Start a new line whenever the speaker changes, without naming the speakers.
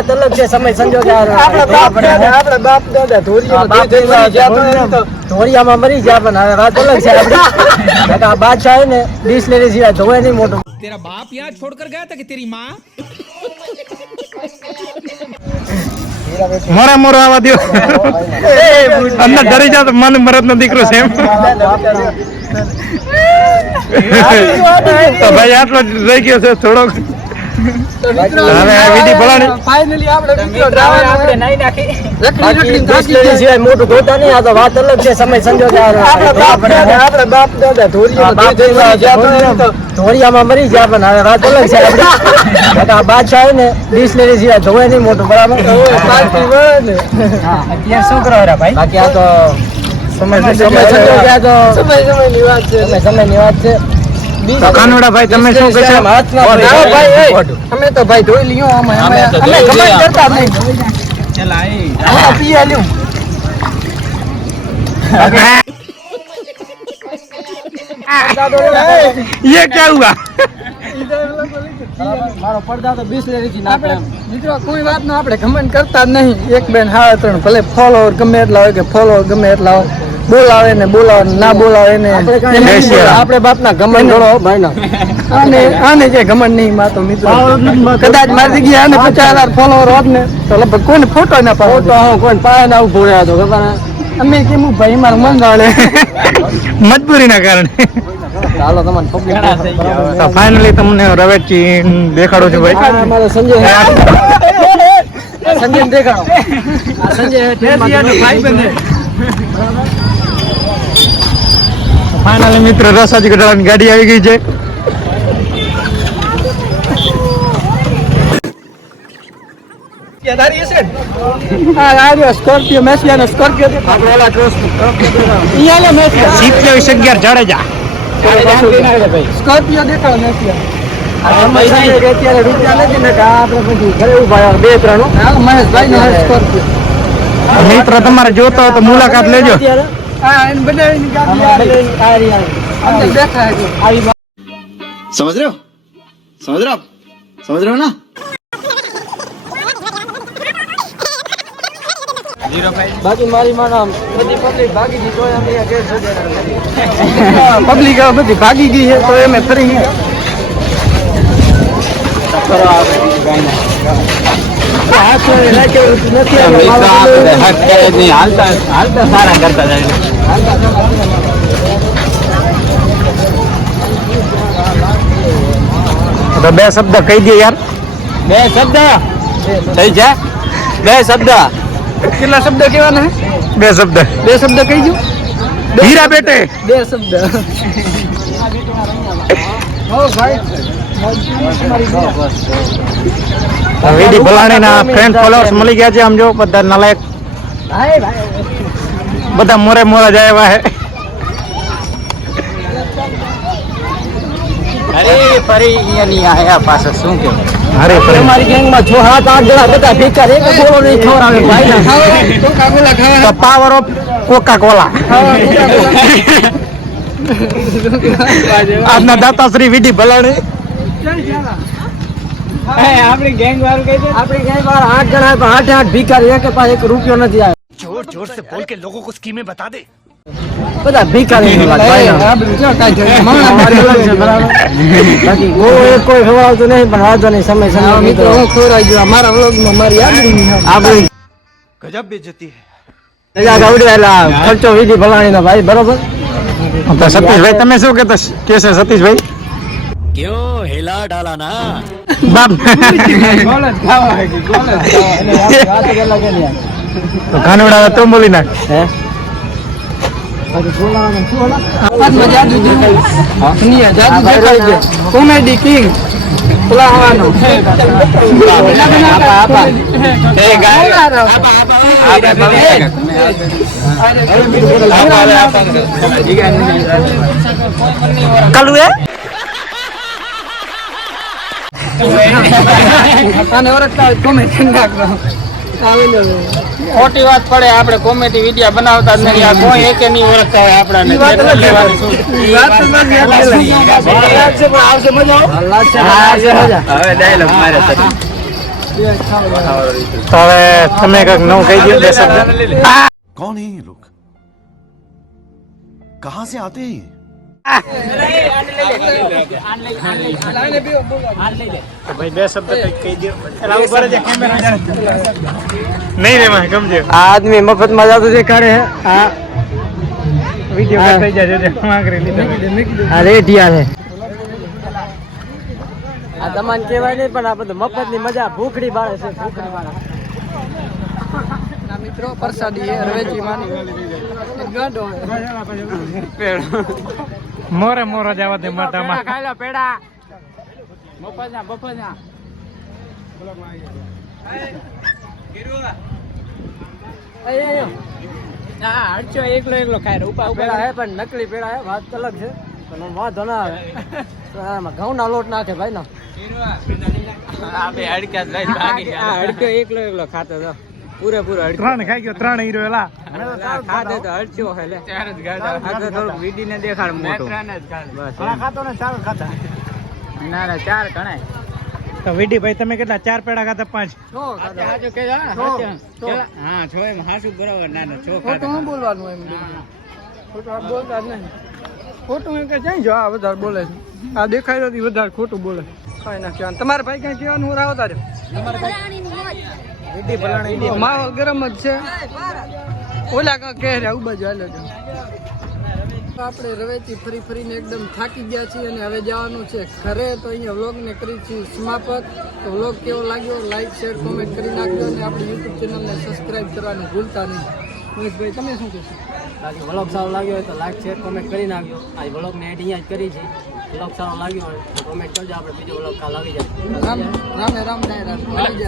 વાત અલગ છે સમય સંજોગ
ધોરિયામાં
મરી ગયા પણ હવે વાત અલગ છે બાદશાહ ને ડિક્શનરી સિવાય ધોવે નહીં મોટું.
તેરા બાપ યહાં છોડકર ગયા કે તેરી માં?
મોરા મોરા આવા દો અમને ડરી જાવ મન મરત નો દીકરો છે તો ભાઈ આટલો રહી ગયો છે થોડોક. હવે આ વિધિ ભલાણી.
ફાઇનલી આપણે વિડિયો આપણે નાઈ નાખી. રખડી રખડી થાકી
ડિસ્લેરી
ગયા
સિવાય મોટું ધોતા નહીં આ તો વાત અલગ છે સમય સંજોગ
આપણા બાપ દાદા આપણા બાપ દાદા ધોરીયામાં બે ગયા તો
ધોરિયામાં મરી ગયા પણ હવે વાત અલગ છે આપણી. આ બાદશાહ ને ડિસ્લેરી સિવાય ધોવે નહીં મોટું બરાબર? અત્યારે શું કરો ભાઈ? બાકી આ તો સમય સમય સંજોગ આ તો
સમય સમયની વાત છે.
સમય સમયની વાત છે.
કાનુડા ભાઈ તમે શું કહેશો
ના ભાઈ એ, અમે તો ભાઈ ધોઈ લ્યો અમે અમે અમે કમાઈ કરતા જ નહીં અમે તો પીએ લ્યો
ये क्या हुआ
મારો પડદા તો બિસ્લેરી થી નાખે એમ.
મિત્રો કોઈ વાત નો આપણે ઘમંડ કરતા જ નહીં એક બેન હાડા ત્રણ ભલે ફોલોવર ગમે એટલા હોય કે ફોલોવર ગમે એટલા હોય બોલાવે ને બોલાવે ના બોલાવે ને
આપણે ના બાપના ગમન ગણો ભાઈ ના
આને આને કે ઘમંડ નહીં માતો મિત્રો. કદાચ મારી જગ્યાએ આને પચાસ હજાર ફોલોવર હોત ને તો લગભગ કોઈને ફોટો ના
ફોટો
પાડો.
હું કોઈ પાસે ના ઊભો રહ્યા તો ખબર?
અમે કેમ ભાઈ મારું મન જાણે
મજબૂરીના કારણે.
ચાલો તમને બરાબર?
ફાઇનલી તમને રવેચી દેખાડું છું ભાઈ.
અમારો સંજય સંજય દેખાડો. સંજય ભાઈ માં
ફાઇનલી મિત્ર રસાજી ગઢડાની ગાડી આવી ગઈ છે.
આ આવ્યો સ્કોર્પિયો મેસિયાનો સ્કોર્પિયો
આપણે ઓલા cross
અહીંયા લે મેસિયા.
સિત્યાવીસ અગિયાર જાડેજા.
સ્કોર્પિયો દેખાડો મેસિયા.
આ સમય સંજોગ અત્યારે રૂપિયા નથી ને આપણે પછી ઘરે ઊભા બે ત્રણ
મહેશભાઈ નો સ્કોર્પિયો.
મિત્ર તમારે જોતો હોય તો મુલાકાત લેજો.
સમજ રહ્યો સમજ રહ્યો સમજ રહ્યો ના?
બાકી મારી માનામ બધી ભાગી ગઈ તો એમ
પબ્લિક બધી ભાગી ગઈ છે
નથી હાલતા હાલતા સારા કરતા જાય
તો બે શબ્દ કહી દે યાર.
બે શબ્દ? થઈ જા બે શબ્દ.
કેટલા શબ્દ કહેવાના
બે શબ્દ.
બે શબ્દ કહી દો.
હીરા બેટે.
બે શબ્દ.
વીડી ભલાણી ના ફ્રેન્ડ ફોલોઅર્સ મળી ગયા છે આમ જો બધા નલાયક. બધા મોરે મોરા જાય એવા હે.
અરે ફરી અહીંયા નહીં આયા પાછા શું કે
અરે ફરી.
અમારી ગેંગમાં છ સાત આઠ જણા બધા ભેગા એક બોલો નહીં ભાઈ ના
કોકા કોલા
તો પાવર ઓફ કોકા કોલા આજના દાતાશ્રી વીડી ભલાણી.
આપણી ગેંગ વાળું કહી દે આપણી ગેંગ વાળા આઠ જણા આઠે આઠ ભીખારી એક પાસે એક રૂપિયો નથી આવ્યો જોર જોર સે બોલ કે લોકો કો સ્કીમે બતા દે. બધા ભીખારી કોઈ ખવડાવતું નહીં પણ વાંધો નહીં સમય સમય
મિત્રો હું ખવડાવી ગયો. મારા વ્લોગમાં મારી આબડી
આબડી
ગજબ બેજતી હે.
રજા ગાવડી
સતીશભાઈ તમે શું કહેતા કે સતીશભાઈ?
ક્યો હેલા ડાલા ના
બાપ બોલી નાખ.
બાકી બોલાવાનું શું ઓલા?
આત્મા જાદુ દેખાય. દુનિયા જાદુ દેખાય છે. Comedy king. પેલા આવવાનો
કાલુ એ
અને તમે કોમેડી નાખો
ખોટી વાત પડે આપણે કોમેડી વિડિયા બનાવતા જ નહીં આ કોઈ એકે નહીં ઓળખતા હોય આપણાને.
વાત છે. પણ
આવશે મજા
હવે
તમે કંઈક નવું કહી દો
આદમી મફતમાં જાતું છે હે આ
વીડિયો થઈ જાય માંગ લીધા
આ રેડિયા છે આ તમને કહેવાય નહીં પણ આ બધું મફતની મજા ભૂખડી બાળે છે ભૂખડી બાળે
મિત્રો પ્રસાદી રવેચી માની છે.
મોરે મોરો જવા દે મોટામાં
ખાઈ લો પેડા. બપોરના બપોરના એકલો એકલો ખાય ઉપા
પેડા હે પણ નકલી પેડા હે વાત અલગ છે. પણ વાંધો ના આવે. આમાં ઘઉં ના લોટ નાખે ભાઈ ના
આ અડચો એકલો એકલો ખાતો હતો પૂરેપૂરો
ત્રણ ખાઈ ગયો ત્રણ હીરો એલા.
ખાધે તો હડચ્યો હે લે આ તો થોડુંક વીડીને દેખાડ મોટું. બસ
ખાતો ને ચાર ખાતા
ના ના ચાર ગણાય.
તો વિડી ભાઈ તમે કેટલા? ચાર પેડા ખાતા પાંચ?
છો,
હાચું.
છો.
કેટલા? હા છો એમ. હાસુ બરાબર. ના ના છો ખાતા
હું બોલવાનું એમ? ખોટું આ બોલતા જ નહીં. ખોટું એમ કે જાય જો આ વધારે બોલે છે. આ દેખાય નથી વધારે ખોટું બોલે કઈ ના કહેવાનું. તમારે ભાઈ કઈ કહેવાનું? હું રાવતા રહ્યો. માહોલ ગરમ જ છે. ઓલા કાં કહે રે આવું બાજુ હાલે છે. આપણે રવેથી ફરી ફરીને એકદમ થાકી ગયા છીએ અને હવે જવાનું છે ઘરે. તો અહીંયા વ્લોગને કરી છીએ સમાપત. તો વ્લોગ કેવો લાગ્યો? લાઈક શેર કોમેન્ટ કરી નાખજો અને આપણી યુટ્યુબ ચેનલને સબસ્ક્રાઇબ કરવાનું ભૂલતા નહીં. મહેશભાઈ તમે શું કહેશો?
બાકી વ્લોગ સારો લાગ્યો હોય તો લાઈક શેર કોમેન્ટ કરી નાખજો. આ વ્લોગને એડ અહીંયા જ કરી છે. વ્લોગ સારો લાગ્યો હોય તો કોમેન્ટ કરજો. આપણે બીજો વ્લોગ કાલ આવી જાય.
રામ રામ રામ જાય.